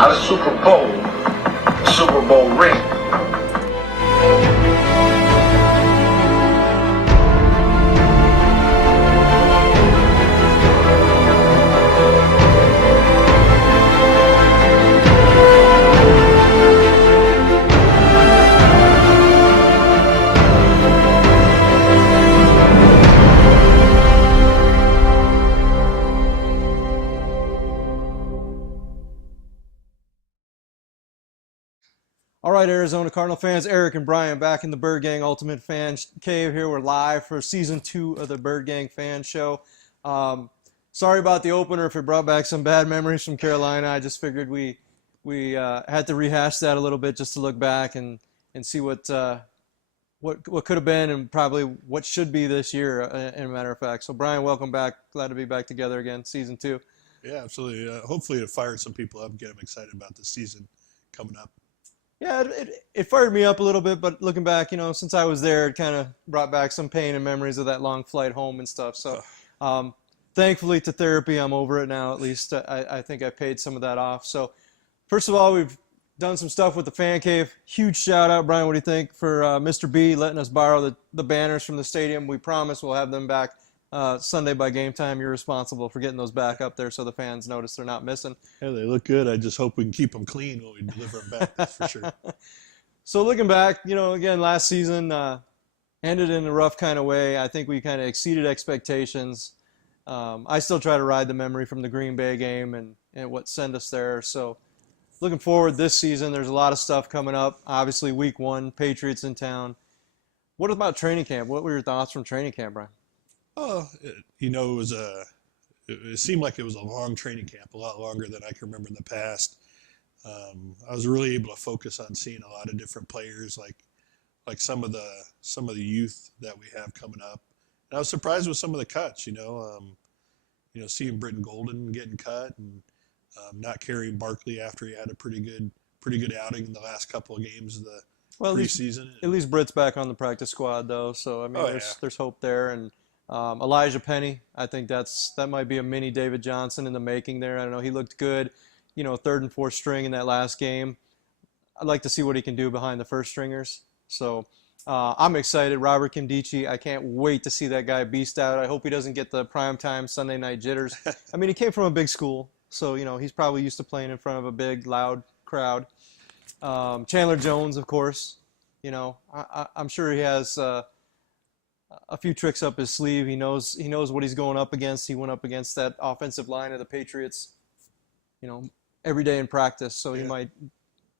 not a Super Bowl, a Super Bowl ring. All right, Arizona Cardinal fans, Eric and Brian back in the Birdgang Ultimate Fan Cave here. We're live for Season 2 of the Birdgang Fan Show. Sorry about the opener if it brought back some bad memories from Carolina. I just figured we had to rehash that a little bit just to look back and see what could have been and probably what should be this year, in a matter of fact. So, Brian, welcome back. Glad to be back together again, Season 2. Yeah, absolutely. Hopefully it fired some people up, get them excited about the season coming up. Yeah, it fired me up a little bit, but looking back, since I was there, it kind of brought back some pain and memories of that long flight home and stuff. So, thankfully to therapy, I'm over it now. At least I think I paid some of that off. So, first of all, we've done some stuff with the fan cave. Huge shout out, Brian. What do you think for Mr. B letting us borrow the banners from the stadium? We promise we'll have them back Sunday by game time. You're responsible for getting those back up there so the fans notice they're not missing. Yeah, they look good. I just hope we can keep them clean when we deliver them back, that's for sure. So looking back, again, last season ended in a rough kind of way. I think we kind of exceeded expectations. I still try to ride the memory from the Green Bay game and what sent us there. So looking forward this season, there's a lot of stuff coming up. Obviously, week 1, Patriots in town. What about training camp? What were your thoughts from training camp, Brian? It seemed like it was a long training camp, a lot longer than I can remember in the past. I was really able to focus on seeing a lot of different players, like some of the youth that we have coming up. And I was surprised with some of the cuts. Seeing Britton Golden getting cut and not carrying Barkley after he had a pretty good outing in the last couple of games of the preseason. At least Britt's back on the practice squad though, so I mean, there's hope there. And Elijah Penny, I think that might be a mini David Johnson in the making there. I don't know. He looked good, third and fourth string in that last game. I'd like to see what he can do behind the first stringers. So I'm excited. Robert Kimdichie, I can't wait to see that guy beast out. I hope he doesn't get the primetime Sunday night jitters. I mean, he came from a big school, so, he's probably used to playing in front of a big, loud crowd. Chandler Jones, of course. I'm sure he has a few tricks up his sleeve. He knows what he's going up against. He went up against that offensive line of the Patriots, every day in practice. So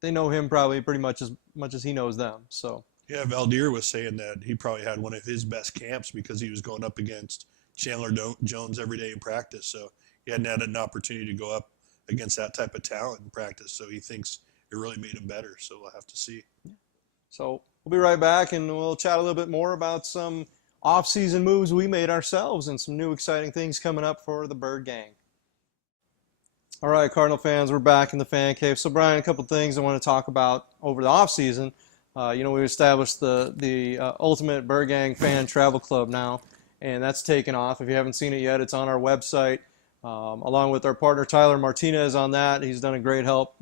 they know him probably pretty much as he knows them. So yeah, Valdir was saying that he probably had one of his best camps because he was going up against Chandler Jones every day in practice. So he hadn't had an opportunity to go up against that type of talent in practice. So he thinks it really made him better. So we'll have to see. So we'll be right back and we'll chat a little bit more about some off-season moves we made ourselves and some new exciting things coming up for the Bird Gang. All right, Cardinal fans, we're back in the fan cave. So, Brian, a couple things I want to talk about over the off-season. We established the Ultimate Birdgang Fan Travel Club now, and that's taken off. If you haven't seen it yet, it's on our website, along with our partner Tyler Martinez on that. He's done a great help.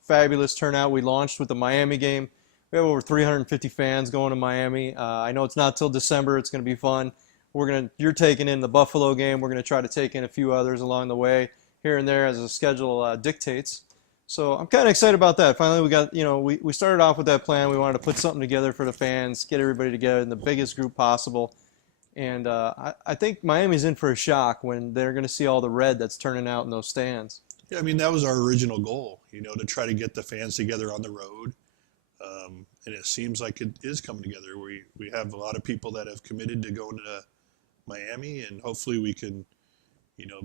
Fabulous turnout. We launched with the Miami game. We have over 350 fans going to Miami. I know it's not till December. It's going to be fun. You're taking in the Buffalo game. We're going to try to take in a few others along the way, here and there as the schedule dictates. So I'm kind of excited about that. Finally, we got, we started off with that plan. We wanted to put something together for the fans, get everybody together in the biggest group possible. And I think Miami's in for a shock when they're going to see all the red that's turning out in those stands. Yeah, I mean, that was our original goal, to try to get the fans together on the road. And it seems like it is coming together. We have a lot of people that have committed to going to Miami, and hopefully we can,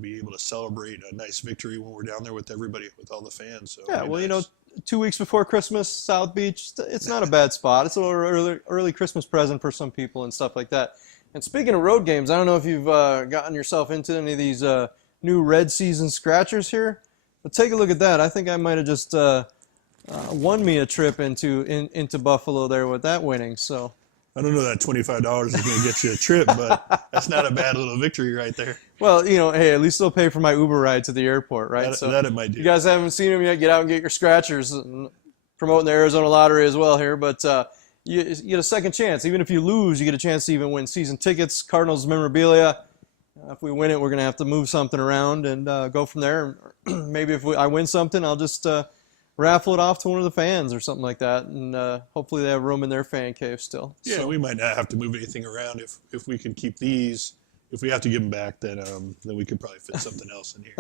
be able to celebrate a nice victory when we're down there with everybody, with all the fans. So yeah, well, 2 weeks before Christmas, South Beach, it's not a bad spot. It's a little early Christmas present for some people and stuff like that. And speaking of road games, I don't know if you've gotten yourself into any of these new red season scratchers here, but take a look at that. I think I might have just won me a trip into Buffalo there with that winning. So I don't know that $25 is going to get you a trip, but that's not a bad little victory right there. Well, hey, at least they'll pay for my Uber ride to the airport, right? That it might do. You guys haven't seen them yet, get out and get your scratchers. And promoting the Arizona Lottery as well here, but you get a second chance. Even if you lose, you get a chance to even win season tickets, Cardinals memorabilia. If we win it, we're going to have to move something around and go from there. Maybe if I win something, I'll just raffle it off to one of the fans or something like that, and hopefully they have room in their fan cave still. Yeah, so. We might not have to move anything around if we can keep these. If we have to give them back, then we could probably fit something else in here.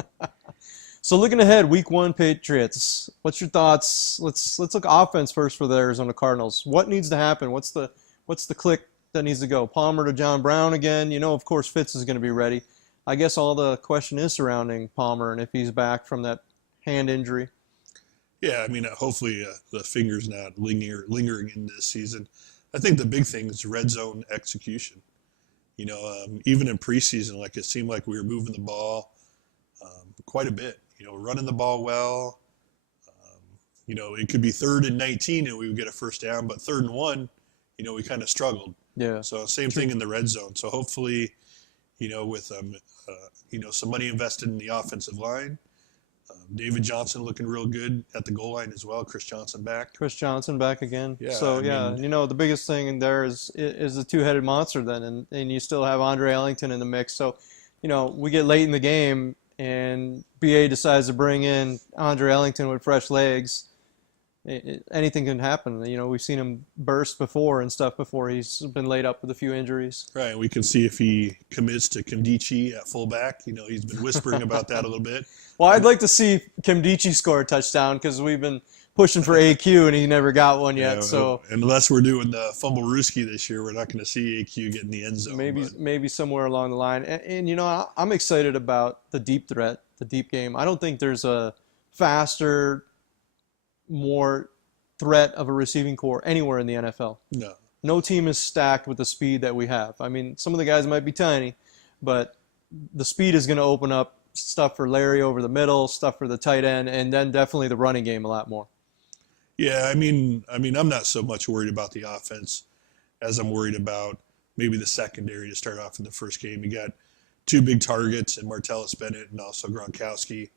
So looking ahead, Week 1 Patriots. What's your thoughts? Let's look offense first for the Arizona Cardinals. What needs to happen? What's the click that needs to go? Palmer to John Brown again. Of course, Fitz is going to be ready. I guess all the question is surrounding Palmer and if he's back from that hand injury. Yeah, I mean, hopefully the finger's not lingering in this season. I think the big thing is red zone execution. Even in preseason, like it seemed like we were moving the ball quite a bit. Running the ball well. It could be 3rd and 19 and we would get a first down, but 3rd and 1, we kind of struggled. Yeah. So same thing in the red zone. So hopefully, with some money invested in the offensive line. David Johnson looking real good at the goal line as well. Chris Johnson back again. Yeah. So the biggest thing in there is the two-headed monster then, and you still have Andre Ellington in the mix. So, we get late in the game and BA decides to bring in Andre Ellington with fresh legs. Anything can happen. We've seen him burst before and stuff before. He's been laid up with a few injuries. Right. We can see if he commits to Kimdichie at fullback. He's been whispering about that a little bit. Well, I'd like to see Kimdichie score a touchdown because we've been pushing for AQ and he never got one yet. Yeah, so unless we're doing the fumble Ruski this year, we're not going to see AQ get in the end zone. Maybe somewhere along the line. And I'm excited about the deep threat, the deep game. I don't think there's a faster, more threat of a receiving core anywhere in the NFL. No team is stacked with the speed that we have. I mean, some of the guys might be tiny, but the speed is going to open up stuff for Larry over the middle, stuff for the tight end, and then definitely the running game a lot more. Yeah, I mean, I'm not so much worried about the offense as I'm worried about maybe the secondary to start off in the first game. You got 2 big targets in Martellus Bennett and also Gronkowski.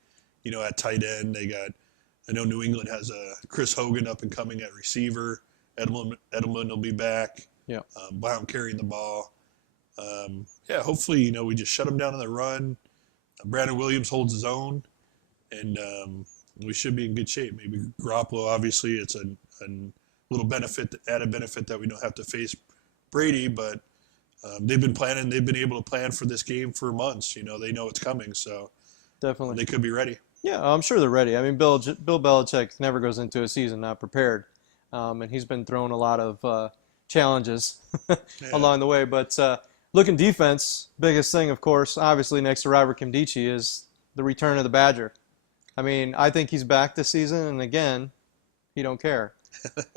At tight end, I know New England has Chris Hogan up and coming at receiver. Edelman will be back. Yeah. Blount carrying the ball. Hopefully, we just shut them down on the run. Brandon Williams holds his own, and we should be in good shape. Maybe Garoppolo, obviously, it's a little added benefit that we don't have to face Brady, but they've been planning. They've been able to plan for this game for months. They know it's coming, so definitely they could be ready. Yeah, I'm sure they're ready. I mean, Bill Belichick never goes into a season not prepared, and he's been thrown a lot of challenges along the way. But looking defense, biggest thing, of course, obviously next to Robert Kimdichie is the return of the Badger. I mean, I think he's back this season, and again, he don't care.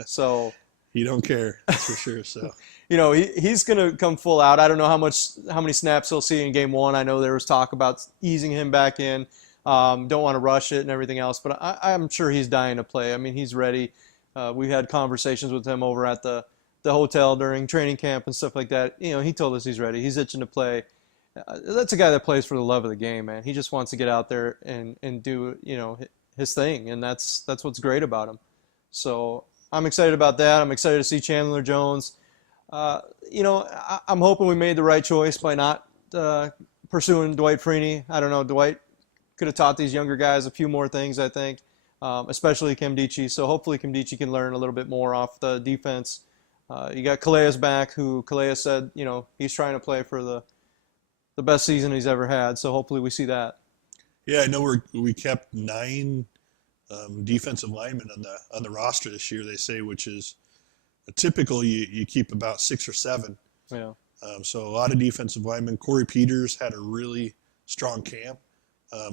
So he don't care, that's for sure. So he's going to come full out. I don't know how many snaps he'll see in game 1. I know there was talk about easing him back in. Don't want to rush it and everything else, but I'm sure he's dying to play. I mean, he's ready. We had conversations with him over at the hotel during training camp and stuff like that. He told us he's ready. He's itching to play. That's a guy that plays for the love of the game, man. He just wants to get out there and do his thing, and that's what's great about him. So I'm excited about that. I'm excited to see Chandler Jones. I'm hoping we made the right choice by not pursuing Dwight Freeney. I don't know, Dwight could have taught these younger guys a few more things, I think, especially Kimdichie. So hopefully Kimdichie can learn a little bit more off the defense. You got Calais back, who Calais said, he's trying to play for the best season he's ever had. So hopefully we see that. Yeah, I know we kept 9 defensive linemen on the roster this year, they say, which is typical. You keep about 6 or 7. Yeah. So a lot of defensive linemen. Corey Peters had a really strong camp.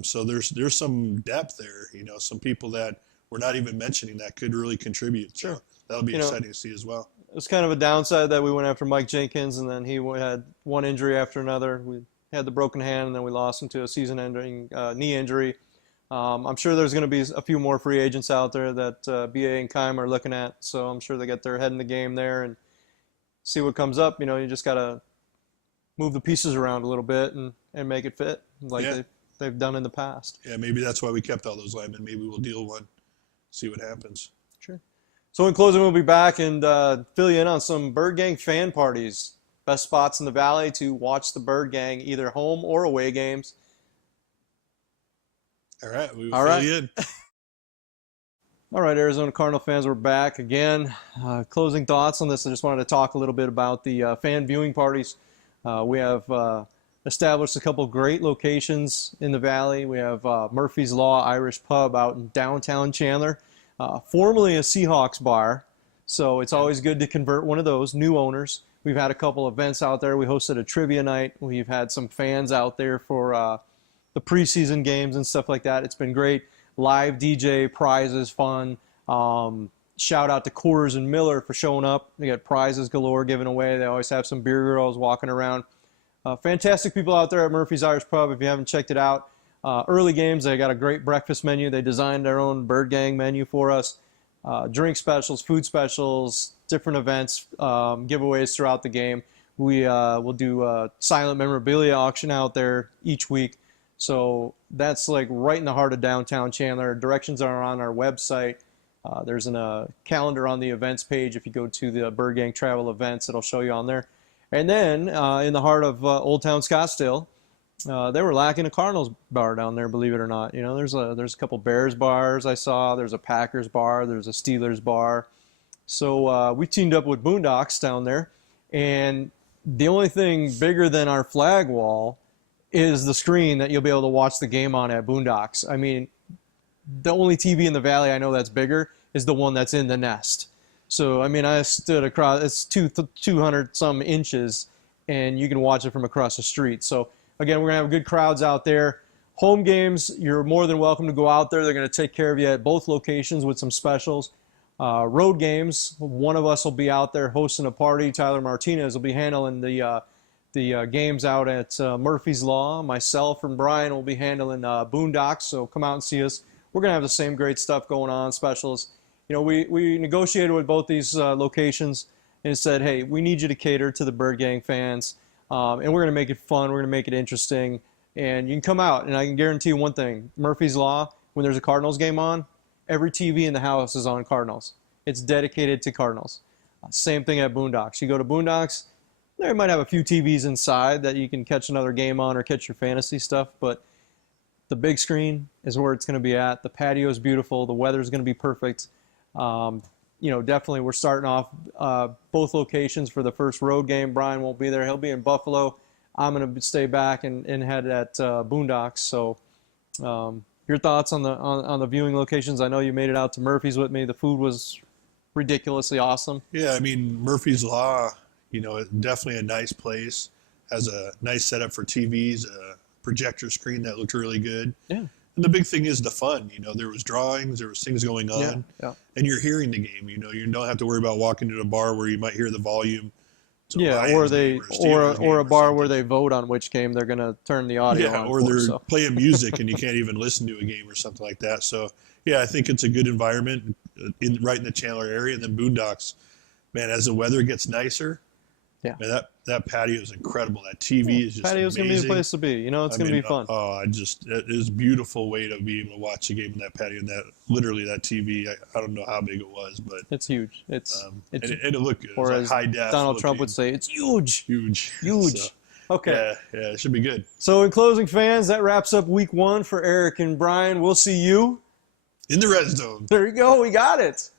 So there's some depth there, some people that we're not even mentioning that could really contribute. Sure. So that'll be exciting to see as well. It was kind of a downside that we went after Mike Jenkins, and then he had one injury after another. We had the broken hand, and then we lost him to a season-ending knee injury. I'm sure there's going to be a few more free agents out there that BA and Keim are looking at, so I'm sure they got their head in the game there. And see what comes up. You know, you just got to move the pieces around a little bit and make it fit like they've done in the past. Yeah, maybe that's why we kept all those linemen. Maybe we'll deal one, see what happens. Sure. So in closing, we'll be back and fill you in on some Birdgang fan parties. Best spots in the Valley to watch the Birdgang, either home or away games. All right, we will fill you in. All right, Arizona Cardinal fans, we're back again. Closing thoughts on this. I just wanted to talk a little bit about the fan viewing parties. We have established a couple great locations in the Valley. We have Murphy's Law Irish Pub out in downtown Chandler, formerly a Seahawks bar. So it's always good to convert one of those, new owners. We've had a couple events out there. We hosted a trivia night. We've had some fans out there for the preseason games and stuff like that. It's been great. Live DJ, prizes, fun. Shout out to Coors and Miller for showing up. They got prizes galore given away. They always have some beer girls walking around. Fantastic people out there at Murphy's Irish Pub if you haven't checked it out. Early games, they got a great breakfast menu. They designed their own Birdgang menu for us. Drink specials, food specials, different events, giveaways throughout the game. We'll do a silent memorabilia auction out there each week. So that's like right in the heart of downtown Chandler. Directions are on our website. There's a calendar on the events page. If you go to the Birdgang Travel events, it'll show you on there. And then in the heart of Old Town Scottsdale, they were lacking a Cardinals bar down there, believe it or not. You know, there's a couple Bears bars I saw. There's a Packers bar. There's a Steelers bar. So we teamed up with Boondocks down there. And the only thing bigger than our flag wall is the screen that you'll be able to watch the game on at Boondocks. I mean, the only TV in the Valley I know that's bigger is the one that's in the nest. So, I mean, I stood across, it's 200 some inches, and you can watch it from across the street. So, again, we're going to have good crowds out there. Home games, you're more than welcome to go out there. They're going to take care of you at both locations with some specials. Road games, one of us will be out there hosting a party. Tyler Martinez will be handling the games out at Murphy's Law. Myself and Brian will be handling Boondocks, so come out and see us. We're going to have the same great stuff going on, specials. You know, we negotiated with both these locations and said, hey, we need you to cater to the Birdgang fans, and we're going to make it fun. We're going to make it interesting, and you can come out, and I can guarantee you one thing. Murphy's Law, when there's a Cardinals game on, every TV in the house is on Cardinals. It's dedicated to Cardinals. Same thing at Boondocks. You go to Boondocks, they might have a few TVs inside that you can catch another game on or catch your fantasy stuff, but the big screen is where it's going to be at. The patio is beautiful. The weather is going to be perfect. You know, definitely we're starting off both locations for the first road game. Brian won't be there. He'll be in Buffalo. I'm going to stay back and head at Boondocks. So your thoughts on the viewing locations? I know you made it out to Murphy's with me. The food was ridiculously awesome. Yeah, I mean, Murphy's Law, you know, definitely a nice place. Has a nice setup for TVs, a projector screen that looked really good. Yeah. And the big thing is the fun. You know, there was drawings, there was things going on, and you're hearing the game. You know, you don't have to worry about walking to a bar where you might hear the volume. Yeah, or a bar where they vote on which game they're going to turn the audio on. Or they're playing music and you can't even listen to a game or something like that. So, yeah, I think it's a good environment right in the Chandler area. And then Boondocks, man, as the weather gets nicer, man, that patio is incredible. That TV is just patio's amazing. Going to be a place to be. You know, it's going to be fun. It is a beautiful way to be able to watch a game in that patio. And that TV, I don't know how big it was, but it's huge. And it looked good. Or as high def Donald Trump would say, it's huge. Huge. So, okay. Yeah, it should be good. So in closing, fans, that wraps up week 1 for Eric and Brian. We'll see you in the red zone. There you go. We got it.